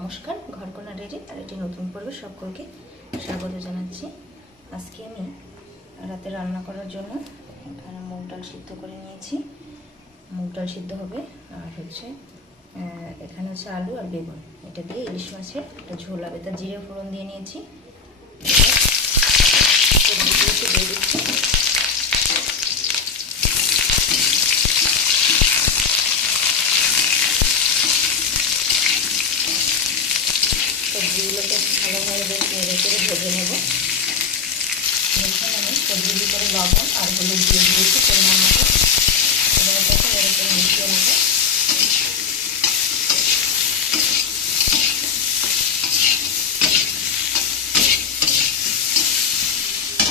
নমস্কার, ঘরকোনা ডেইরি আর একটি নতুন পর্বে সকলকে স্বাগত জানাচ্ছি। আজকে আমি রাতে রান্না করার জন্য এখানে মুগ ডাল সিদ্ধ করে নিয়েছি। মুগ ডাল সিদ্ধ হবে আর এখানে হচ্ছে আলু আর বেগুন, এটা দিয়ে ইলিশ মাছের একটা ঝোল হবে। তা জিরে ফোড়ন দিয়ে নিয়েছি, দিয়ে দিচ্ছি। সবজিগুলোকে ভালোভাবে বেশ নেড়ে চেড়ে ভেজে নেব। এখানে আমি সবজির ভিতরে লবণ আর হলুদ দিয়ে দিয়েছি পরিমাণ মতো। এবার এটাকে নেড়ে চেড়ে মিশিয়ে নেব।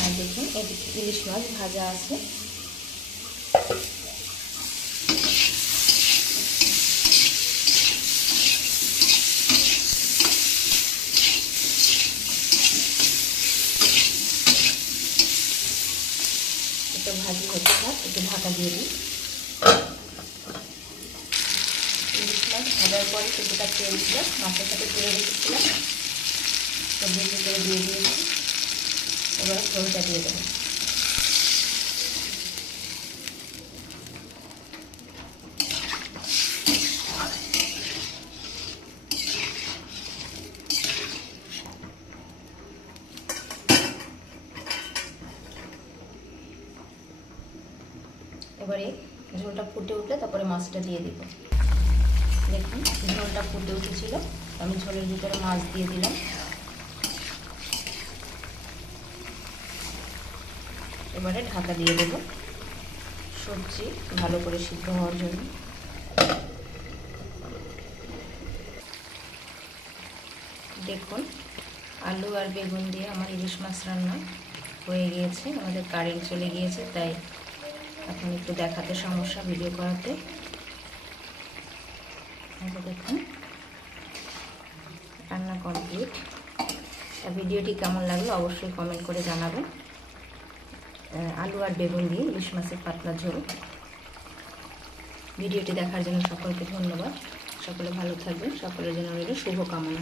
আর দেখুন, এদিকে ইলিশ মাছ ভাজা আছে। ভাজি হতে থাক, একটু ঢাকা দিয়ে দিই। ইলিশ মাছ ভাজার পরে কিছুটা তেলটা মাছের সাথে তুলে রেখেছিলাম, সবজির ভিতরে দিয়ে দিয়েছি। এবার ঝোলটা দিয়ে দেবো। এবারে ঝোলটা ফুটে উঠলে তারপরে মাছটা দিয়ে দিব। দেখুন, ঝোলটা ফুটে উঠেছিল, আমি ঝোলের ভিতরে মাছ দিয়ে দিলাম। এবারে ঢাকা দিয়ে দেব সবজি ভালো করে সিদ্ধ হওয়ার জন্য। দেখুন, আলু আর বেগুন দিয়ে আমার ইলিশ মাছ রান্না হয়ে গিয়েছে। আমাদের কারেন্ট চলে গিয়েছে, তাই এখন একটু দেখাতে সমস্যা ভিডিও করাতে। দেখুন, রান্না কমপ্লিট। ভিডিওটি কেমন লাগলো অবশ্যই কমেন্ট করে জানাবেন। আলু আর বেগুন দিয়ে ইলিশ মাছের পাতলা ঝোল। ভিডিওটি দেখার জন্য সকলকে ধন্যবাদ। সকলে ভালো থাকবেন, সকলের জন্য রইল শুভকামনা।